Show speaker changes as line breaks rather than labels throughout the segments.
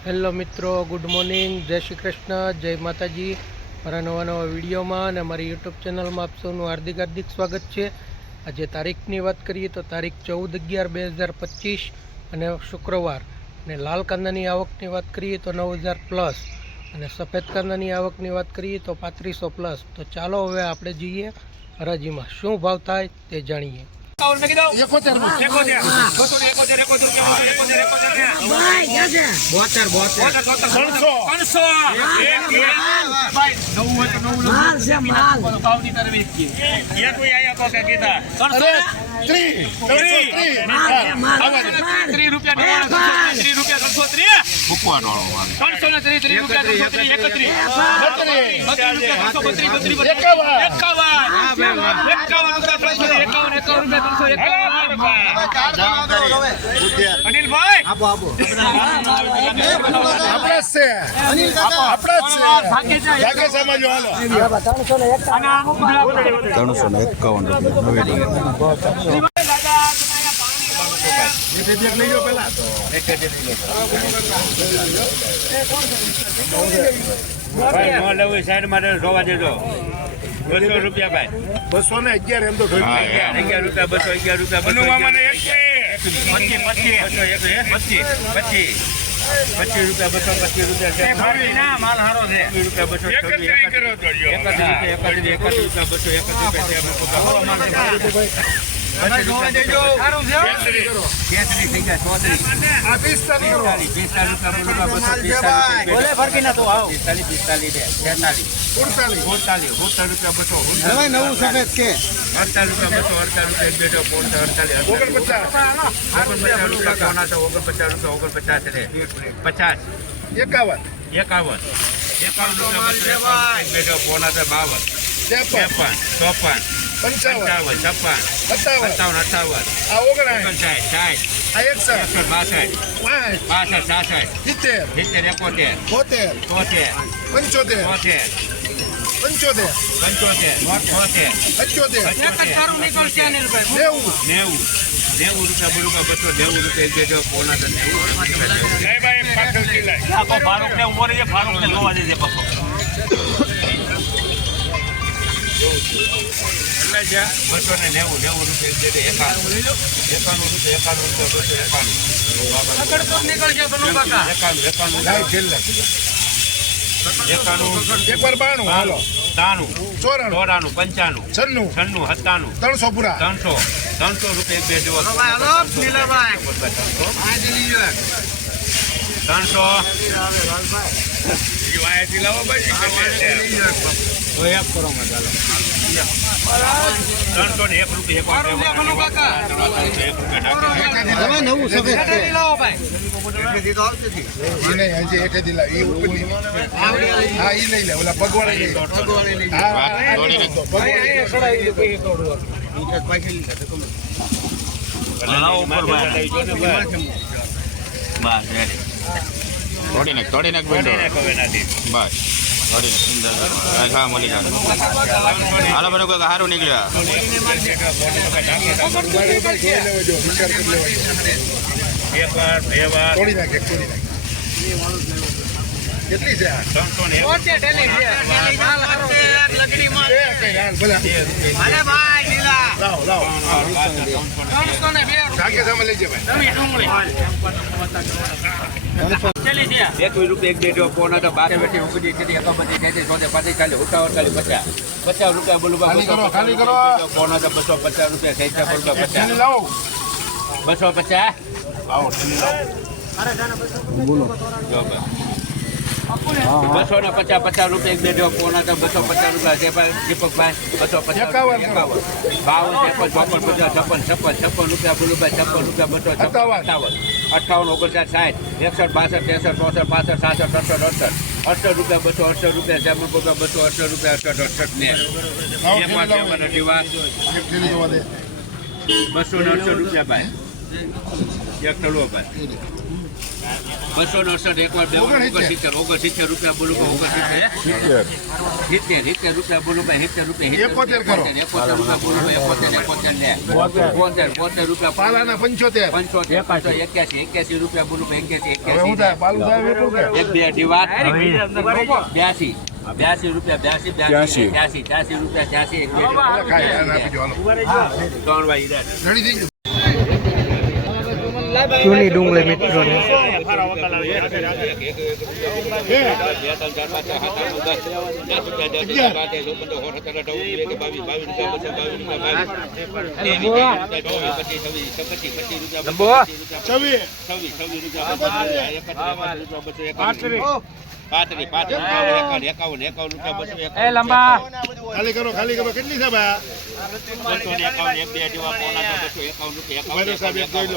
Hello મિત્રો, good morning. જય શ્રી કૃષ્ણ, જય માતાજી. મારા નવા નવા વિડીયોમાં અને મારી યુટ્યુબ ચેનલમાં આપ હાર્દિક હાર્દિક સ્વાગત છે. આજે તારીખની વાત કરીએ તો તારીખ ચૌદ અગિયાર બે હજાર પચીસ અને શુક્રવાર. અને લાલ કાંદાની આવકની વાત કરીએ તો નવ હજાર પ્લસ. અને સફેદ કાંદાની આવકની વાત કરીએ તો પાંત્રીસો પ્લસ. તો ચાલો હવે આપણે જઈએ હરાજીમાં. શું ભાવ થાય તે જાણીએ.
એકાવન મેં કીધું
એકોતેર એકોતેર.
બસો ને એકોતેર એકોતેર
એકોતેર
એકોતેર
બોતેર બોતેર.
ત્રણસો. ત્રણસો. ત્રીસ ત્રીસ ત્રીસ
અનિલભાઈ.
આપણા જ છે. આપણા જ છે. જાગે હાલો
ત્રણસો ને એકાવન રૂપિયા. નવી
જોવા દેજો બસો રૂપિયા ભાઈ
બસો ને અગિયાર એમ તો
અગિયાર રૂપિયા બસો અગિયાર રૂપિયા બસો પચીસ પચીસ બસો એક પચીસ રૂપિયા બસો પચીસ રૂપિયા માલ રૂપિયા બસો એકત્રીસ રૂપિયા એકત્રીસ એકત્રીસ રૂપિયા બસો એકત્રીસ
આ પિસ્તાલીસ કરો સુડતાલીસ
નવું સફેદ કે.
પચાસ.
એકાવન.
એકાવન. એકાવન રૂપિયા બેઠો પોણા તો બાવન.
ત્રેપન
ચોપન.
પંચાવન.
છપ્પન.
સત્તાવન.
સત્તાવન અઠાવન.
આ ઓગણાય
ઓગણસાઠ સાઠ.
આ એકસઠ.
બાસઠ.
પાંચ.
બાસઠ સાસઠ.
સિત્તેર.
સિત્તેર એકોતેર.
તોતેર
તોતેર
પંચોતેર.
તોતેર
પંચોતેર.
પંચોતેર. છોતેર
પંચોતેર. નેવું.
નેવું. નેવું રૂપિયા બોલું બસો નેવું રૂપિયા બેઠો તો નેવું. ફારૂક ને ઊભો રહેજે ફારૂક ને જોવા દેજે પપ્પો એટલે છે બસો ને નેવું નેવું રૂપિયા એકાણું. એકાણું રૂપિયા એકાણું રૂપિયા બસો એકાણું. એકાણું એકાણું
લાવ છેલ્લે.
એકાણું
એકવાર બાણું હાલો.
તાણું
ચોરાણું
ચોરાણું પંચાણું
છન્નું
છન્નું સત્તાણું
ત્રણસો પૂરા.
ત્રણસો ત્રણસો રૂપિયા બે જેવો ત્રણસો. તો એક કરો માં ત્રણસો ને એક રૂપિયા રૂપિયા
નવું સફેદ
જ લાવ ઈ
તોડી નાખ તોડી નાખ. બેટો બસ તોડી નાખ સુંદર હા મળી ગયા હાલો બધું કોઈ સારું નીકળ્યા
એક વાર બે વાર.
તોડી નાખ તોડી નાખ. કેટલી છે આ?
ત્રણસો ને એક.
બે લગડી માં ભલે. લાવ લાવો.
એક રૂપિયા એક દેજો પોણા તો બારે બેઠી ઉગડી સીધી એક બધી જેથી સોદે પાછી ચાલી ઉઠાવર ચાલી પચાસ. પચાસ રૂપિયા બોલું
ખાલી કરો, ખાલી કરો.
પોણા તો બસો પચાસ રૂપિયા થઈ છે બોલું પચાસ.
લાવો.
બસો પચાસ?
આવો
જો બસ. ને પચાસ પચાસ રૂપિયા એક દેજો કોના તો બસો પચાસ રૂપિયા છે ભાઈ દીપકભાઈ બસો પચાસ
એકાવન.
બાવન ત્રેપન ચોપન પચાસ છપ્પન છપ્પન છપ્પન રૂપિયા બોલુભાઈ છપ્પન રૂપિયા બસો છપ્પન. અઠાવન અઠાવન ઓગણસાઠ સાઠ. એકસઠ બાસઠ ત્રેસઠ ચોસઠ પાસઠ સાસઠ અડસઠ અડસઠ. અડસઠ રૂપિયા બસો અડસઠ રૂપિયા સેવન રૂપિયા બસો અડસઠ રૂપિયા અડસઠ અડસઠ ને. બસો ને અડસઠ રૂપિયા ભાઈ. એક ચડવો ભાઈ. બસો દોઢસો અડસઠ એક વાર બે વાર ઓગણસિત્તેર ઓગણસિત્તેર રૂપિયા બોલું ઓગણસિત્તેર સિત્તેર? સિત્તેર. રૂપિયા બોલું સિત્તેર રૂપિયા
એકોતેર
એકોતેર રૂપિયા બોલું એકોતેર એકોતેર ને પોતેર બોતેર. રૂપિયા
પાલાના પંચોતેર.
પંચોતેર એક્યાસી એક્યાસી રૂપિયા બોલું એક્યાસી
હવે શું થાય?
એક્યાસી
પાલું સાહેબ એટલું કે
એક બે અઢી વાર બ્યાસી બ્યાસી રૂપિયા બ્યાસી બ્યાસી ત્યાસી ત્યાસી રૂપિયા ત્યાસી એક બે
પેલા ખાય એને આપી દો, હાલો.
ત્રણ વાગી જાય
જૂની ડુંગળી મિત્રોને
એકાવન એકાવન રૂપિયા બસો એકાવન
ખાલી કરો ખાલી કરો. કેટલી છે ભાઈ?
બસો એકાવન એક બે જેવા તો બસો એકાવન રૂપિયા. એકાવન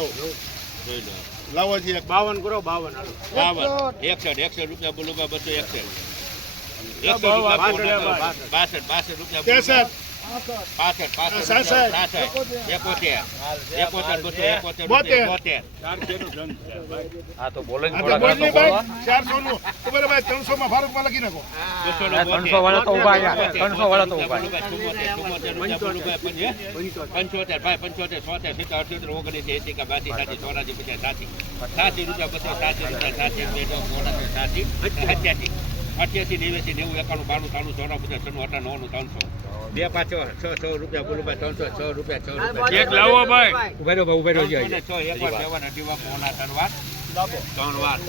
જોઈ
લો.
લાવો જી એક.
બાવન એકસઠ એકસઠ રૂપિયા બોલો બસો એકસઠ. એકસઠ રૂપિયા બાસઠ બાસઠ. રૂપિયા બસો
ત્રણસો માં ફારૂકમાં લખી નાખો.
બસો ત્રણસો વાળા તો ઊભા ત્રણસો વાળા તો ઊભા પંચોતેર. ભાઈ પંચોતેર સોતેર સિત્તેર અઠ્યોતેર ઓગણીસ એસી કે બાસી સાચી ચોરાસી પચાસ સાચી સાચી રૂપિયા બસો સાચી રૂપિયા સાચી બે સો ચોરાસી સાચી અઠ્યાસી. અઠ્યાસી નેવ્યાસી નેવું એકાણું બાણું ત્રાણું ચોરા પચાસ છન્નું અઠા નવનું ત્રણસો. બે પાંચ છ છ રૂપિયા બોલું ભાઈ ત્રણસો છ રૂપિયા છ રૂપિયા. એક લાવો ભાઈ. ઉભેરો ભાઈ ઉભેરો છ એક વાર અઢી વાર. પોણા ત્રણ વાર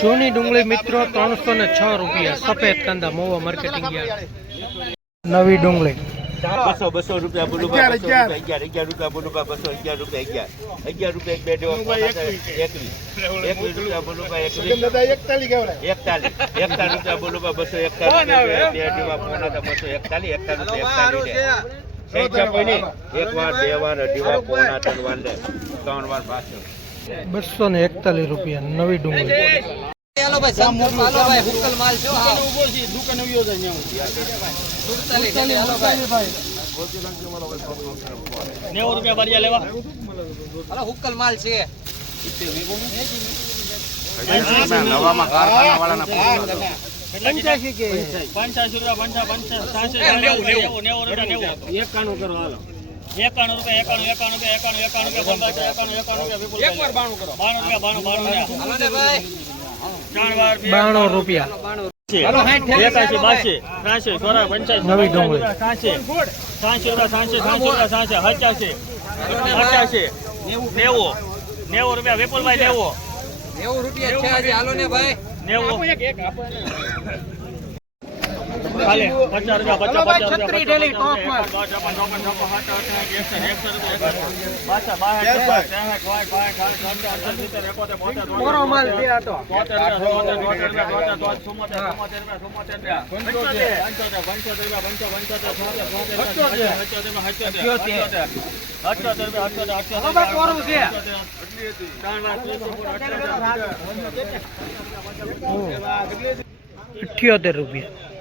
જૂની ડુંગળી મિત્રો ત્રણસો ને છ રૂપિયા સફેદ કાંદા મોવા માર્કેટિંગ નવી ડુંગળી.
બસો બસો રૂપિયા બોલું
અગિયાર,
બસો
અગિયાર.
રૂપિયા અગિયાર અગિયાર રૂપિયા બોલું બસો અગિયાર રૂપિયા અગિયાર અગિયાર રૂપિયા બે દેવા એકવીસ એકવીસ. રૂપિયા બોલું
એકતાલીસ એકતાલી
એકતાલીસ. એકતાલીસ રૂપિયા બોલું બસો એકતાલીસ બે ડેવા પોણા બસો એકતાલીસ એકતાલીસ રૂપિયા એકતાલીસ એક વાર બે વાર અઢી વાર પોણા ત્રણ વાર ત્રણ વાર પાછળ
બસો ને એકતાલીસ રૂપિયા નવી ડુંગળી
હાલો ભાઈ સંપૂર્ણ હાલો ભાઈ હુકલ માલ છો હા હાલો ભાઈ. હાલો હુકલ માલ છે.
નવામાં કારખાના વાળાના
એકાણું રૂપિયા એકાણું એકાણું રૂપિયા એકાણું એકાણું રૂપિયા એકાણું એકાણું રૂપિયા વિપુલ
એક વાર બાણું
રૂપિયા બાણું બાણું રૂપિયા
બાણું રૂપિયા.
એકાશી ત્રાસી
નવી ડુંગળી.
સાસી. સાસી રૂપિયા સાસી સાસી રૂપિયા સાસી અઠ્યાસી અઠ્યાસી નેવું. નેવું રૂપિયા. વિપુલભાઈ નેવું.
નેવું રૂપિયા છે આજે. હાલો ને ભાઈ.
નેવું. ખાલી પચાસ રૂપિયા પચાસ પચાસ રૂપિયા પચાસ
કોરો માલ છે આ તો અઠ્યોતેર રૂપિયા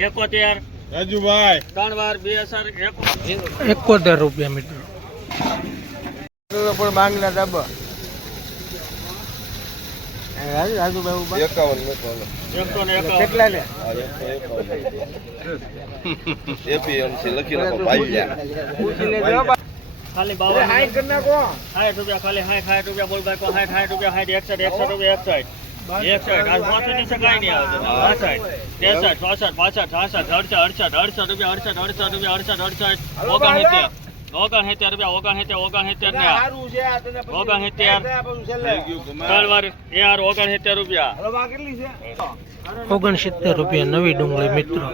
એકોતેર
રાજુભાઈ.
ત્રણ વાર બે હજાર
એકોતેર રૂપિયા મીટર.
પણ ને એકાવન
કેટલા લે
ખાલી બાવન સાઠ રૂપિયા ખાલી સાઠ સાઠ રૂપિયા બોલ બાકો સાઠ સાઠ રૂપિયા સાઠ એકસઠ એકસઠ રૂપિયા એકસઠ છાસઠ અડસઠ અડસઠ રૂપિયા અડસઠ અડસઠ રૂપિયા અડસઠ અડસઠ ઓગણસિત્તેર ઓગણસિત્તેર રૂપિયા ઓગણસિત્તેર ઓગણસિત્તેર ને ઓગણસિત્તેર. ત્રણ વાર યાર ઓગણસિત્તેર રૂપિયા.
ઓગણસિત્તેર રૂપિયા નવી ડુંગળી મિત્રો.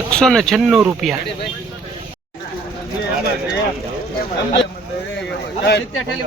એકસો ને છન્નું રૂપિયા.
સિત્તેર ઠેલી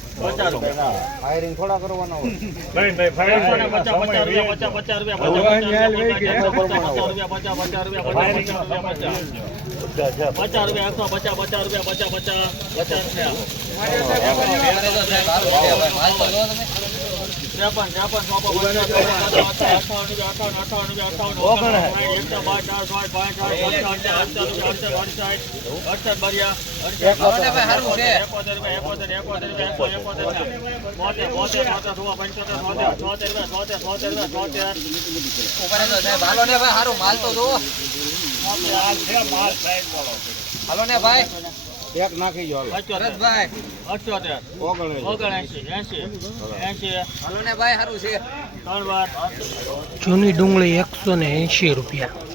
ભાઈ કોઈના
સુપર માલ છે હાલો
પચાસ રૂપિયા પચાસ પચાસ રૂપિયા પચાસ પચાસ રૂપિયા પચાસ પચાસ રૂપિયા પચાસ પચાસ રૂપિયા પચાસ પચાસ રૂપિયા પચાસ રૂપિયા એકસો પચાસ પચાસ રૂપિયા પચાસ પચાસ પચાસ રૂપિયા
અરે તો
ત્રેપન ત્રેપન ચોપન અઠાવન અઠાવન અઠાવન એકસો બાર ચાર પાંચ પાંચ આઠ અડસઠ બરિયા એકોતેર એકોતેર એકોતેર એકસો એકોતેર બોતેર બોતેર બોતેર સોળ પંચોતેર રૂપિયા સોતેર
ઉપર તો સાહેબ હાલો ને ભાઈ. હારું નાખી
જો
ભરતભાઈ.
અઠ્યોતેર ઓગણએંશી એસી એંશી
હાલો ને ભાઈ સારું છે.
ત્રણ વાર.
જૂની ડુંગળી એકસો ને એંશી રૂપિયા.